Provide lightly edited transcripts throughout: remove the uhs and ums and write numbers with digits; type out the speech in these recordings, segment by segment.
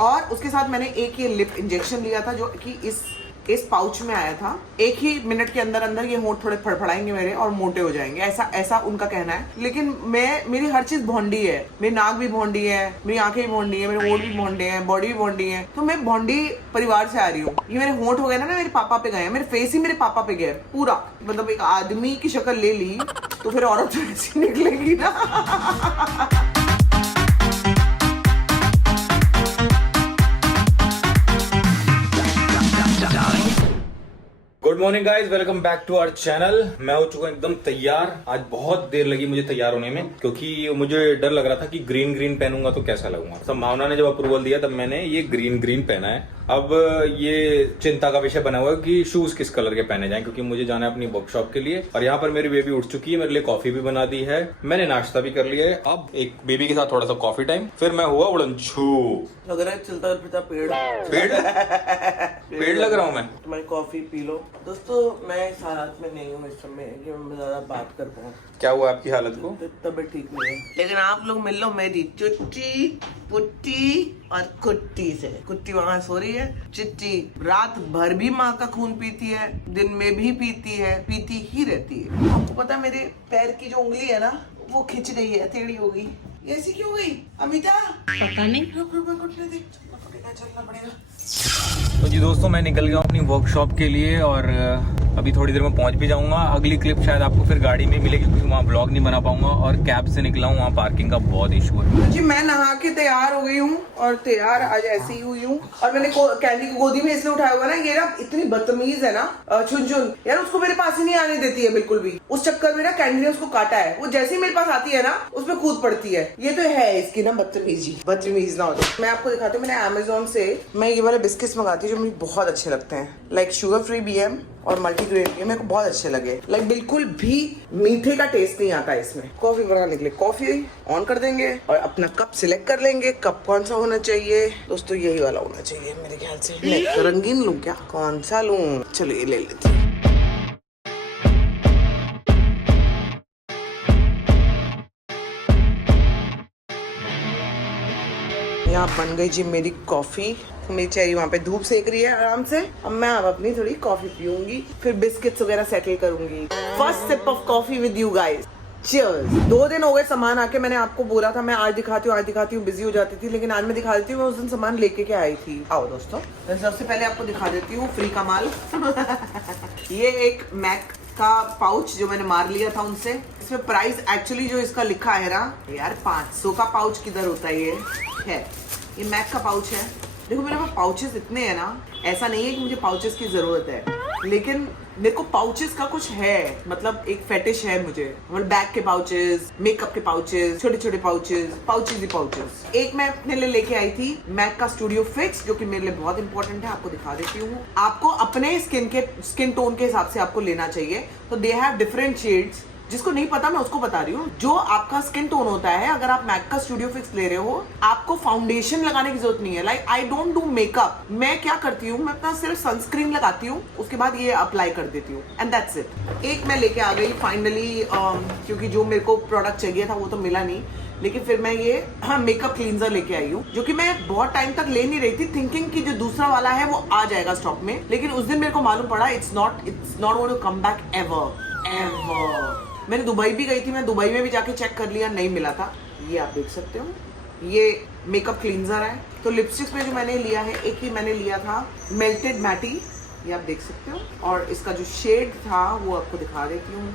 और उसके साथ मैंने एक ये लिप इंजेक्शन लिया था जो कि इस पाउच में आया था। 1 ही मिनट के अंदर अंदर ये होंठ थोड़े फड़फड़ाएंगे मेरे और मोटे हो जाएंगे, ऐसा उनका कहना है। लेकिन मेरी हर चीज भोंडी है, मेरी नाक भी भोंडी है, मेरी आंखें भी भोंडी है, मेरे होंठ भी भोंडे हैं, बॉडी भी भोंडी है। तो मैं भोंडी परिवार से आ रही हूँ। ये मेरे होंठ हो गए ना मेरे पापा पे गए, मेरे फेस ही मेरे पापा पे गए पूरा। मतलब एक आदमी की शक्ल ले ली तो फिर औरत ऐसी निकलेगी ना। Good morning guys, welcome back to our channel. मैं हो चुका हूँ एकदम तैयार। आज बहुत देर लगी मुझे तैयार होने में क्योंकि मुझे डर लग रहा था कि ग्रीन पहनूंगा तो कैसा लगूंगा। संभावना ने जब अप्रूवल दिया तब मैंने ये ग्रीन पहना है। अब ये चिंता का विषय बना हुआ है कि शूज किस कलर के पहने जाएं, क्योंकि मुझे जाना है अपनी वर्कशॉप के लिए। और यहाँ पर मेरी बेबी उठ चुकी है, मेरे लिए कॉफी भी बना दी है, मैंने नाश्ता भी कर लिया है। अब एक बेबी के साथ थोड़ा सा कॉफी टाइम, फिर मैं हुआ उड़न छू। लग रहा है चलता फिरता पेड़ पेड़ लग रहा हूँ मैं। तुम्हारी कॉफी पी लो। दोस्तों मैं इस हालत में नहीं हूँ इस समय कि मैं ज्यादा बात कर पाऊँ। क्या हुआ आपकी हालत को? तबीयत ठीक नहीं है, लेकिन आप लोग मिल लो मेरी चुट्टी पुट्टी और कुट्टी से। कुट्टी वहाँ सो रही है, चिट्टी रात भर भी माँ का खून पीती है, दिन में भी पीती है, पीती ही रहती है। आपको पता मेरे पैर की जो उंगली है ना वो खिंच रही है, टेढ़ी हो गई। ये ऐसी क्यों गई अमिता? पता नहीं। चलना पड़ेगा। तो जी दोस्तों, मैं निकल गया अपनी वर्कशॉप के लिए और अभी थोड़ी देर में पहुंच भी जाऊंगा। अगली क्लिप शायद आपको फिर गाड़ी में मिलेगी क्योंकि वहाँ ब्लॉग नहीं बना पाऊंगा और कैब से निकला हूँ, वहाँ पार्किंग का बहुत इशू है। जी मैं नहा के तैयार हो गई हूँ और तैयार आज ऐसे ही हुई हूँ। और मैंने कैंडी को गोदी में इसलिए उठाया हुआ ना, ये ना इतनी बदतमीज है ना चुन यार, उसको मेरे पास ही नहीं आने देती है बिल्कुल भी। उस चक्कर में ना कैंडी ने उसको काटा है, वो जैसे ही मेरे पास आती है ना उसमें कूद पड़ती है। ये तो है इसकी ना बदतमीज ना होती। मैं आपको दिखाती हूँ, मैंने अमेजोन से मैं ये वाले बिस्किट्स मंगाती हूँ जो मुझे बहुत अच्छे लगते हैं। लाइक शुगर फ्री BM और मल्टीग्रेन के मेरे को बहुत अच्छे लगे। लाइक बिल्कुल भी मीठे का टेस्ट नहीं आता इसमें। कॉफी बनाने के लिए कॉफी ऑन कर देंगे और अपना कप सिलेक्ट कर लेंगे। कप कौन सा होना चाहिए दोस्तों? यही वाला होना चाहिए मेरे ख्याल से। नहीं रंगीन लूं क्या? कौन सा लूं? चलो ये ले लेती हूँ। यहाँ बन गई जी मेरी कॉफी। मेरी चेरी वहाँ पे धूप सेक रही है आराम से। अब मैं अपनी थोड़ी कॉफी पीऊंगी, फिर बिस्किट्स वगैरह सेटल करूंगी। First sip of coffee with you guys. Cheers. 2 दिन हो गए सामान आके, मैंने आपको बोला था मैं आज दिखाती हूँ, बिजी हो जाती थी, लेकिन आज मैं दिखा देती हूँ। मैं उस दिन सामान लेके क्या आई थी। आओ दोस्तों, मैं सबसे पहले आपको दिखा देती हूँ फ्री का माल। ये एक मैक का पाउच जो मैंने मार लिया था उनसे। इसमें प्राइस एक्चुअली जो इसका लिखा है ना यार, 500 का पाउच किधर होता है? ये मैक का पाउच है। देखो मेरे पास पाउचेस इतने हैं ना, ऐसा नहीं है कि मुझे पाउचेस की जरूरत है, लेकिन मेरे को पाउचेस का कुछ है, मतलब एक फेटिश है मुझे। बैग के पाउचेस, मेकअप के पाउचेस, छोटे छोटे पाउचेस ही पाउचेस। एक मैं अपने लिए लेके आई थी मैक का स्टूडियो फिक्स, जो कि मेरे लिए बहुत इंपॉर्टेंट है। आपको दिखा देती हूँ। आपको अपने स्किन टोन के हिसाब से आपको लेना चाहिए। तो दे हैव डिफरेंट शेड्स। जिसको नहीं पता मैं उसको बता रही हूँ। जो आपका स्किन टोन होता है, अगर आप मैक का स्टूडियो फिक्स ले रहे हो, आपको फाउंडेशन लगाने की जरूरत नहीं है। Like I don't do makeup. मैं क्या करती हूँ, मैं अपना सिर्फ सनस्क्रीन लगाती हूँ, उसके बाद ये अप्लाई कर देती हूँ एंड दैट्स इट। एक मैं लेके आ गई फाइनली, क्योंकि जो मेरे को प्रोडक्ट चाहिए था वो तो मिला नहीं, लेकिन फिर मैं ये मेकअप क्लींजर लेके आई हूँ, जो कि मैं बहुत टाइम तक ले नहीं रही थी, थिंकिंग कि जो दूसरा वाला है वो आ जाएगा स्टॉक में। लेकिन उस दिन मेरे को मालूम पड़ा it's not going to come back ever. मैंने दुबई भी गई थी, मैं दुबई में भी जाके चेक कर लिया, नहीं मिला था। ये आप देख सकते हो, ये मेकअप क्लींजर है। तो लिपस्टिक्स में जो मैंने लिया है, एक ही मैंने लिया था मेल्टेड मैटी, ये आप देख सकते हो। और इसका जो शेड था वो आपको दिखा देती हूँ,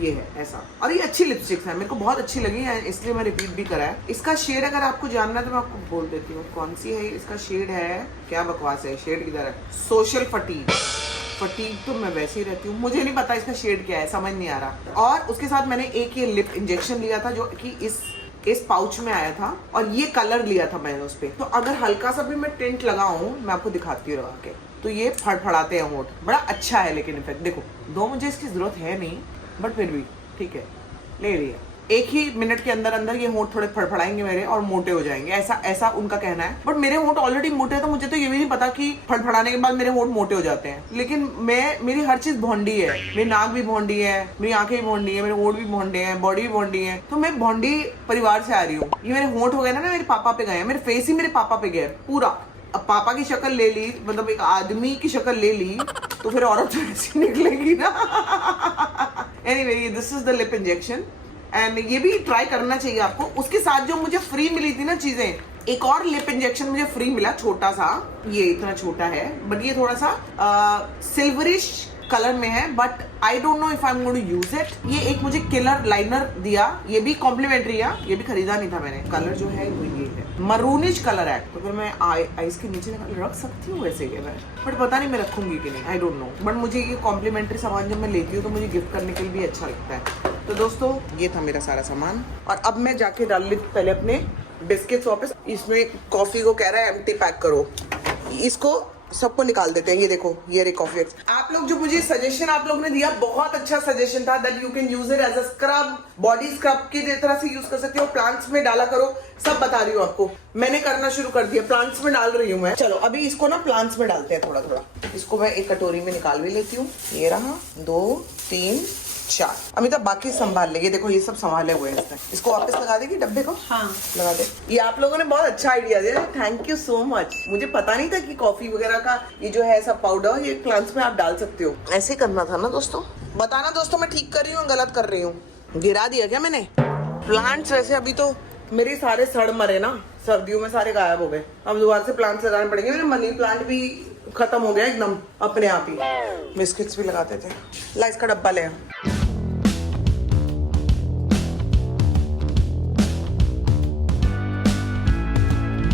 ये है ऐसा। और ये अच्छी लिपस्टिक्स है, मेरे को बहुत अच्छी लगी है, इसलिए मैं रिपीट भी करा है। इसका शेड अगर आपको जानना है तो मैं आपको बोल देती हूँ कौन सी है। इसका शेड है, क्या बकवास है, शेड किधर है? सोशल फटीग तो मैं वैसे ही रहती हूँ, मुझे नहीं पता इसका शेड क्या है, समझ नहीं आ रहा। और उसके साथ मैंने एक ये लिप इंजेक्शन लिया था जो कि इस पाउच में आया था, और ये कलर लिया था मैंने उस पे। तो अगर हल्का सा भी मैं टिंट लगाऊं, मैं आपको दिखाती हूँ लगा के, तो ये फड़फड़ाते हैं होंठ, बड़ा अच्छा है। लेकिन इफेक्ट देखो, दो मुझे इसकी जरूरत है नहीं, बट फिर भी ठीक है, ले रही है। एक ही मिनट के अंदर अंदर ये होंठ थोड़े फड़फड़ाएंगे मेरे और मोटे हो जाएंगे, ऐसा ऐसा उनका कहना है। बट मेरे होंठ ऑलरेडी मोटे हैं, तो मुझे तो ये भी नहीं पता कि फड़फड़ाने के बाद मेरे होंठ मोटे हो जाते हैं। लेकिन मेरी हर चीज भोंडी है, मेरी नाक भी भोंडी है, मेरी आंखें भी भोंडी है, मेरे होंठ भी भोंडे हैं, बॉडी भी भोंडी है। तो मैं भोंडी परिवार से आ रही हूँ। ये मेरे होंठ हो गए ना मेरे पापा पे गए, मेरे फेस ही मेरे पापा पे गए पूरा। अब पापा की शक्ल ले ली, मतलब एक आदमी की शक्ल ले ली, तो फिर औरत तो ऐसी निकलेगी ना। Anyway, this is the lip injection and ये भी ट्राई करना चाहिए आपको। उसके साथ जो मुझे फ्री मिली थी ना चीजें, एक और लिप इंजेक्शन मुझे फ्री मिला, छोटा सा, ये इतना छोटा है बट ये थोड़ा सा सिल्वरिश कलर में है, but I don't know if I am going to use it. ये एक मुझे किलर लाइनर दिया, ये भी कॉम्प्लीमेंट्री है, ये भी खरीदा नहीं था मैंने। कलर जो है वो ये है, मरूनिश कलर है, तो फिर मैं आईज के नीचे रख सकती हूँ वैसे ये मैं, बट पता नहीं मैं रखूंगी कि नहीं, आई डोंट नो। बट मुझे ये कॉम्प्लीमेंट्री सामान जब मैं लेती हूँ तो मुझे गिफ्ट करने के लिए भी अच्छा लगता है। तो दोस्तों ये था मेरा सारा सामान, और अब मैं जाके डाल ली पहले अपने बिस्किट्स वापस। इसमें कॉफी को कह रहा है एम्प्टी पैक करो, इसको सबको निकाल देते हैं। ये देखो, ये रही कॉफी एक्स। आप लोग जो मुझे सजेशन आप लोग ने दिया, बहुत अच्छा सजेशन था, that you can use it as a scrub, body scrub की तरह से यूज कर सकते हो, प्लांट्स में डाला करो, सब बता रही हूँ आपको। मैंने करना शुरू कर दिया, प्लांट्स में डाल रही हूँ मैं। चलो अभी इसको ना प्लांट्स में डालते हैं थोड़ा थोड़ा। इसको मैं एक कटोरी में निकाल भी लेती हूँ। ये रहा 2 3 4। अमिताभ बाकी संभाल ले। ये देखो ये सब संभाले हुए हैं इसमें। इसको वापस लगा देगी डब्बे को? हाँ लगा दे। ये आप लोगों ने बहुत अच्छा आइडिया दिया, थैंक यू सो मच। मुझे पता नहीं था कि कॉफी वगैरह का ये जो है सब पाउडर ये प्लांट्स में आप डाल सकते हो। ऐसे करना था ना दोस्तों। बताना दोस्तों मैं ठीक कर रही हूँ गलत कर रही हूँ। गिरा दिया क्या मैंने? प्लांट्स वैसे अभी तो मेरे सारे सड़ मरे ना, सर्दियों में सारे गायब हो गए। अब दोबारा से प्लांट्स लगाने पड़ेंगे। मेरे मनी प्लांट भी खत्म हो गया एकदम अपने आप ही। बिस्किट्स भी लगाते थे। ला इसका डब्बा ले।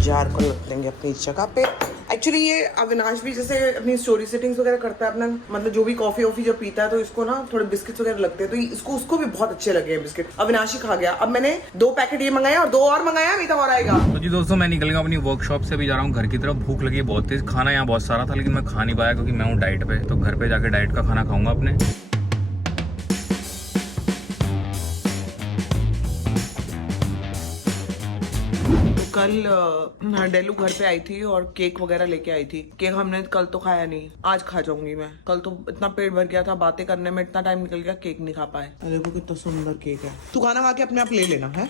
जार को रख लेंगे अपनी जगह पे। एक्चुअली ये अविनाश भी जैसे अपनी स्टोरी सेटिंग्स वगैरह करता है अपना, मतलब जो भी कॉफी वॉफी जो पीता है तो इसको ना थोड़े बिस्किट्स वगैरह लगते हैं, तो इसको उसको भी बहुत अच्छे लगे हैं बिस्किट। अविनाश ही खा गया। अब मैंने 2 पैकेट ये मंगाया और 2 और मंगाया, अभी तक और आएगा। तो जी दोस्तों मैं निकल गया अपनी वर्कशॉप से, भी जा रहा हूँ घर की तरफ। भूख लगी बहुत तेज, खाना यहाँ बहुत सारा था लेकिन मैं खा नहीं पाया क्योंकि मैं हूँ डाइट पे। तो घर पे जाके डाइट का खाना खाऊंगा अपने। कल डेलू घर पे आई थी और केक वगैरह लेके आई थी। केक हमने कल तो खाया नहीं, आज खा जाऊंगी मैं। कल तो इतना पेट भर गया था, बातें करने में इतना टाइम निकल गया, केक नहीं खा पाए। देखो कितना सुंदर केक है। तू खाना खा के अपने आप ले लेना है।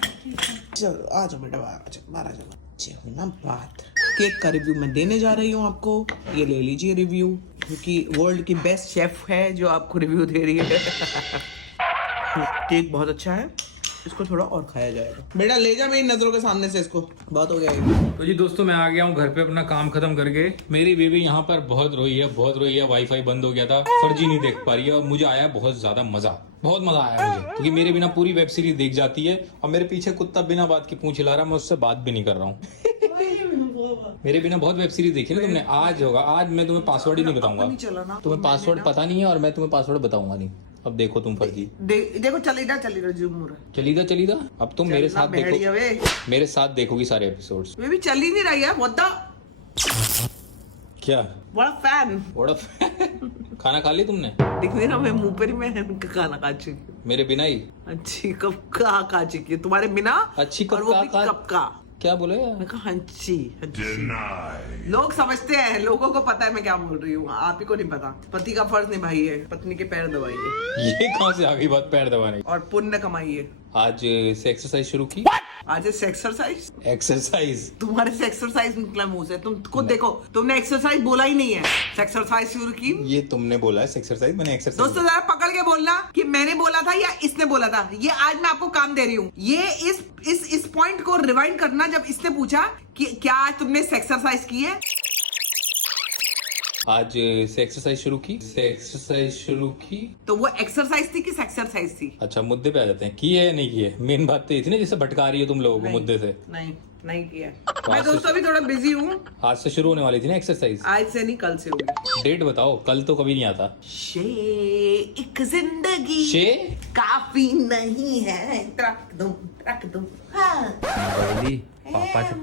चलो आ जाओ बेटा, बाहर आ जाओ ना। बात केक का रिव्यू मैं देने जा रही हूँ आपको, ये ले लीजिए रिव्यू, क्योंकि वर्ल्ड की बेस्ट शेफ है जो आपको रिव्यू दे रही है। केक बहुत अच्छा है, इसको थोड़ा और खाया जाएगा। बेटा ले जा मेरी नजरों के सामने से इसको, बहुत हो गया है। तो जी दोस्तों मैं आ गया हूँ घर पे अपना काम खत्म करके। मेरी बेबी यहाँ पर बहुत रोई है। वाईफाई बंद हो गया था, फर्जी नहीं देख पा रही है और मुझे आया बहुत ज्यादा मजा। बहुत मजा आया मुझे, क्योंकि मेरे बिना पूरी वेब सीरीज देख जाती है और मेरे पीछे कुत्ता बिना बात की पूंछ हिला रहा, मैं उससे बात भी नहीं कर रहा हूँ। मेरे बिना बहुत वेब सीरीज देखी ना तुमने। आज होगा, आज मैं तुम्हें पासवर्ड ही नहीं बताऊंगा। तुम्हें पासवर्ड पता नहीं है और मैं तुम्हें पासवर्ड बताऊंगा नहीं। अब देखो तुम फर्जी। देखो चलीदा चलीदा। अब तुम मेरे साथ देखो, मेरे साथ देखोगी सारे एपिसोड्स। वे भी चल ही नहीं रही है। क्या बड़ा फैन। खाना खा ली तुमने? दिख नहीं रहा मैं मुंह पर ही मैं खाना खा चुकी हूँ। मेरे बिना ही? अच्छी कब का खा चुकी है तुम्हारे बिना। अच्छी कब का क्या बोले? मैं कहा हंची। लोग समझते हैं, लोगों को पता है मैं क्या बोल रही हूँ, आप ही को नहीं पता। पति का फर्ज निभाइए, पत्नी के पैर दबाइए। ये कहाँ से आ गई बात पैर दबाने? और पुण्य कमाइए। आज से एक्सरसाइज शुरू की। आज से एक्सरसाइज तुम्हारे से एक्सरसाइज निकला मुंह से। तुम खुद देखो, तुमने एक्सरसाइज बोला ही नहीं है। एक्सरसाइज शुरू की ये तुमने बोला है एक्सरसाइज, मैंने एक्सरसाइज। दोस्तों जरा पकड़ के बोलना कि मैंने बोला था या इसने बोला था। ये आज मैं आपको काम दे रही हूँ। ये इस पॉइंट को रिवाइंड करना जब इसने पूछा कि क्या आज तुमने एक्सरसाइज की है। आज से एक्सरसाइज शुरू की। तो वो एक्सरसाइज थी कि एक्सरसाइज थी? अच्छा मुद्दे पे आ जाते हैं, की है या नहीं की है। मेन बात तो ये थी ना जिससे भटका रही है तुम लोगों को मुद्दे से। नहीं किया। मैं दोस्तों अभी थोड़ा बिजी हूँ। आज से शुरू होने वाली थी ना एक्सरसाइज। आज से नहीं, कल से होगी। डेट बताओ, कल तो कभी नहीं आता। एक जिंदगी काफी नहीं है। रख दूं। हाँ। पापा से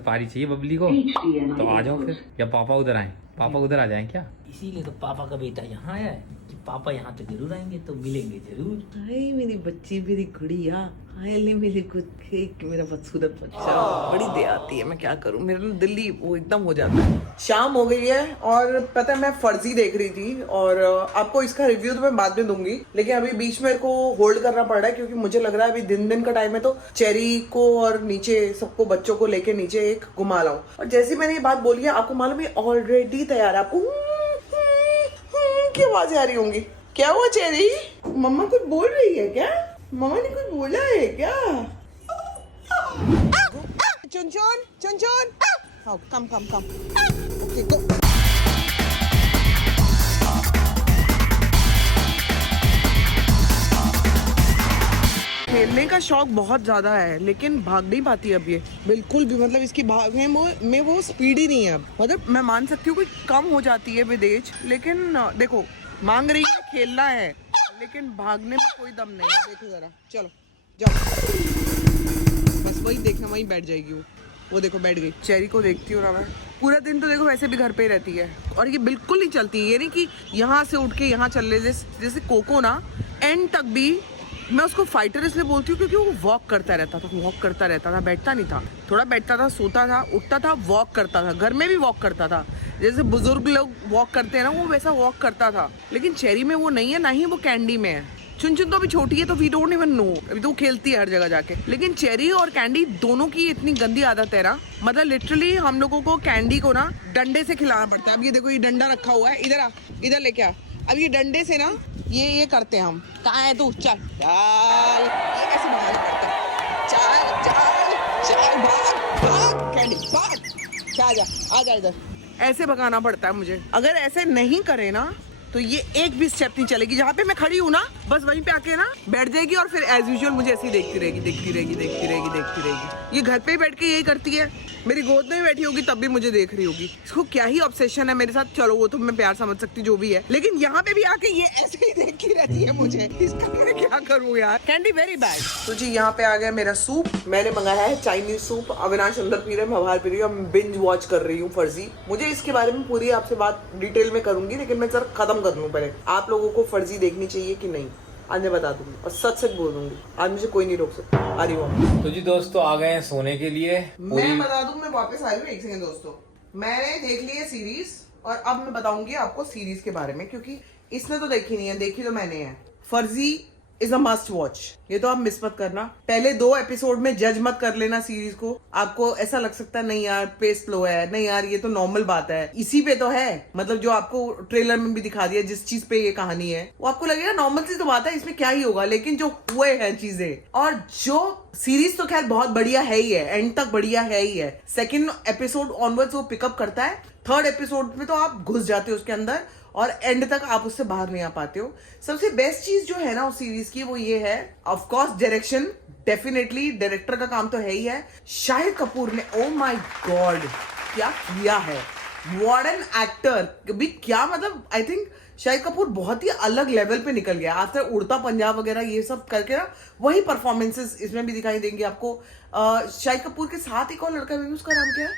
पारी चाहिए बबली को। तो आ जाओ फिर, या पापा उधर आए? पापा उधर आ जाए क्या? इसीलिए तो पापा का बेटा यहाँ आया है कि पापा यहाँ तो जरूर आएंगे तो मिलेंगे जरूर। हाय मेरी बच्ची, मेरी गुड़िया, हाय ले मेरी गुड, मेरा बदसूरत बच्चा। बड़ी दे आती है, मैं क्या करूं, मेरा ना दिल्ली वो एकदम हो जाता है। शाम हो गई है और पता है मैं फर्जी देख रही थी और आपको इसका रिव्यू तो मैं बाद में दूंगी, लेकिन अभी बीच में को होल्ड करना पड़ रहा है क्योंकि मुझे लग रहा है अभी दिन का टाइम है तो चेरी को और नीचे सबको बच्चों को लेके नीचे एक घुमा लाऊं। और जैसे मैंने ये बात बोली है आपको मालूम है ऑलरेडी तैयार है। आपको की आवाज आ रही होंगी। क्या हुआ चेरी, मम्मा कुछ बोल रही है क्या? मम्मा ने कुछ बोला है क्या? चुनचुन चुनचुन, हाँ कम ओके गो। खेलने का शौक बहुत ज्यादा है लेकिन भाग नहीं पाती अब ये बिल्कुल भी, मतलब इसकी भागने में वो स्पीड ही नहीं है अब। मतलब मैं मान सकती हूँ कोई कम हो जाती है विद एज, लेकिन देखो मांग रही है, खेलना है, लेकिन भागने में कोई दम नहीं है। देखो जरा, चलो जाओ, बस वही देखना, वहीं बैठ जाएगी वो देखो बैठ गई। चेरी को देखती हूँ ना मैं, पूरा दिन तो देखो वैसे भी घर पे ही रहती है और ये बिल्कुल नहीं चलती। ये नहीं कि यहाँ से उठ के यहाँ चल ले, जैसे कोको ना एंड तक भी मैं उसको फाइटर इसलिए बोलती हूँ क्योंकि वो वॉक करता रहता था, बैठता नहीं था, थोड़ा बैठता था, सोता था, उठता था, वॉक करता था, घर में भी वॉक करता था, जैसे बुजुर्ग लोग वॉक करते हैं ना वो वैसा वॉक करता था। लेकिन चेरी में वो नहीं है, ना ही वो कैंडी में है। चुनचुन तो अभी छोटी है तो वी डोंट इवन नो, अभी तो वो खेलती है हर जगह जाके। लेकिन चेरी और कैंडी दोनों की इतनी गंदी आदत है ना, मतलब लिटरली हम लोगों को कैंडी को ना डंडे से खिलाना पड़ता है। अब ये देखो ये डंडा रखा हुआ है, इधर आ, इधर लेके आ। अब ये डंडे से ना ये करते हैं हम। कहाँ है तू, चल चल, ऐसे भगाना पड़ता है, चल भाग कैंडी भाग, आजा इधर, ऐसे भगाना पड़ता है मुझे। अगर ऐसे नहीं करे ना तो ये एक भी स्टेप नहीं चलेगी। जहाँ पे मैं खड़ी हूँ ना बस वहीं पे आके ना बैठ जाएगी और फिर एज यूजुअल मुझे ऐसे ही देखती रहेगी। ये घर पे ही बैठ के यही करती है, मेरी गोद में बैठी होगी तब भी मुझे देख रही होगी। इसको क्या ही ऑब्सेशन है मेरे साथ, चलो वो तो मैं प्यार समझ सकती जो भी है, लेकिन यहाँ पे भी आके ये ऐसे ही देखती रहती है मुझे। इसका मैं क्या करूँ यार, कैंडी वेरी बैड। तो जी यहाँ पे आ गया मेरा सूप, मैंने मंगाया है चाइनीज सूप। अविनाश अंदर पी रहे, मैं बाहर पी रही हूँ, बिंज वॉच कर रही हूँ फर्जी। मुझे इसके बारे में पूरी आपसे बात डिटेल में करूंगी, लेकिन मैं सर खत्म कर लूँ पहले। आप लोगों को फर्जी देखनी चाहिए कि नहीं आज मैं बता दूंगी और सच बोल दूंगी, आज मुझे कोई नहीं रोक सकता। आ रही हूँ। तो जी दोस्तों आ गए हैं सोने के लिए। मैं बता दूं, मैं वापस आई हूँ, एक सेकंड दोस्तों। मैंने देख ली है सीरीज और अब मैं बताऊंगी आपको सीरीज के बारे में, क्योंकि इसने तो देखी नहीं है, देखी तो मैंने है। फर्जी इज अ मस्ट वॉच, ये तो आप मिस मत करना। पहले 2 एपिसोड में जज मत कर लेना सीरीज को। आपको ऐसा लग सकता है नहीं यार पेस स्लो है, नहीं यार ये तो नॉर्मल बात है, इसी पे तो है, मतलब जो आपको ट्रेलर में भी दिखा दिया जिस चीज पे ये कहानी है वो आपको लगेगा नॉर्मल सी तो बात है, इसमें क्या ही होगा। लेकिन जो हुए हैं चीजें, और जो सीरीज तो खैर बहुत बढ़िया है ही है, एंड तक बढ़िया है ही है। 2nd एपिसोड ऑनवर्ड्स वो पिकअप करता है, 3rd एपिसोड में तो आप घुस जाते हो उसके अंदर और एंड तक आप उससे बाहर नहीं आ पाते हो। सबसे बेस्ट चीज जो है ना उस सीरीज की वो ये है, of course direction, definitely director का काम तो है ही है। शाहिद कपूर ने ओ माय गॉड क्या किया है, व्हाट एन एक्टर भी, क्या मतलब। आई थिंक शाहिद कपूर बहुत ही अलग लेवल पे निकल गया आफ्टर उड़ता पंजाब वगैरह ये सब करके ना। वही परफॉर्मेंसेस इसमें भी दिखाई देंगे आपको। शाहिद कपूर के साथ एक और लड़का भी, उसका नाम क्या है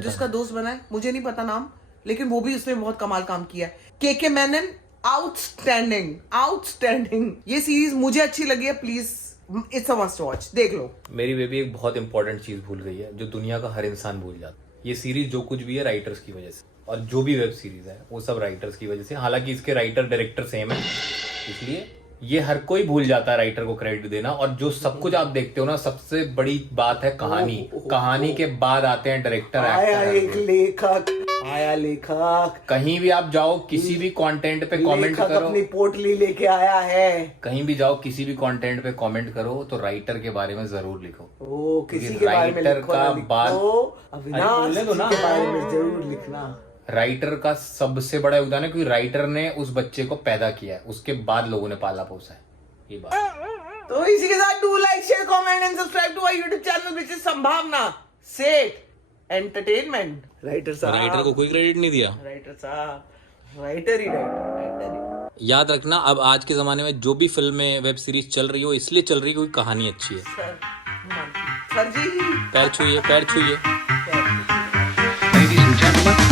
जिसका दोस्त बना है, मुझे नहीं पता नाम, लेकिन वो भी उसने बहुत कमाल काम किया है। के मेनन आउटस्टैंडिंग। ये सीरीज मुझे अच्छी लगी है, please it's a must watch, देख लो। मेरी बेबी एक बहुत इंपॉर्टेंट चीज भूल गई है जो दुनिया का हर इंसान भूल जाता है। ये सीरीज जो कुछ भी है राइटर्स की वजह से, और जो भी वेब सीरीज है वो सब राइटर्स की वजह से। हालांकि इसके राइटर डायरेक्टर सेम है, इसलिए ये हर कोई भूल जाता है राइटर को क्रेडिट देना। और जो सब कुछ आप देखते हो ना, सबसे बड़ी बात है कहानी। कहानी के बाद आते हैं डायरेक्टर, आया लेखक। कहीं भी आप जाओ, किसी भी कंटेंट पे कमेंट करो, अपनी पोटली लेके आया है। कहीं भी जाओ, किसी भी कंटेंट पे कमेंट करो तो राइटर के बारे में जरूर लिखो। किसी के बारे में लिखो ना लिखो, अविनाश के बारे में जरूर लिखना। राइटर का सबसे बड़ा योगदान है, क्योंकि राइटर ने उस बच्चे को पैदा किया है, उसके बाद लोगों ने पाला पोसा है, ये बात। तो इसी के साथ do like share comment and subscribe to our YouTube channel which is Sambhavna Seth entertainment. Writer साहब, राइटर को कोई क्रेडिट नहीं दिया, राइटर साहब, राइटर ही। याद रखना अब आज के जमाने में जो भी फिल्में वेब सीरीज चल रही हो इसलिए चल रही है क्योंकि कहानी अच्छी है। सर जी पैर छूइए, पैर छूइए। Ladies and gentlemen,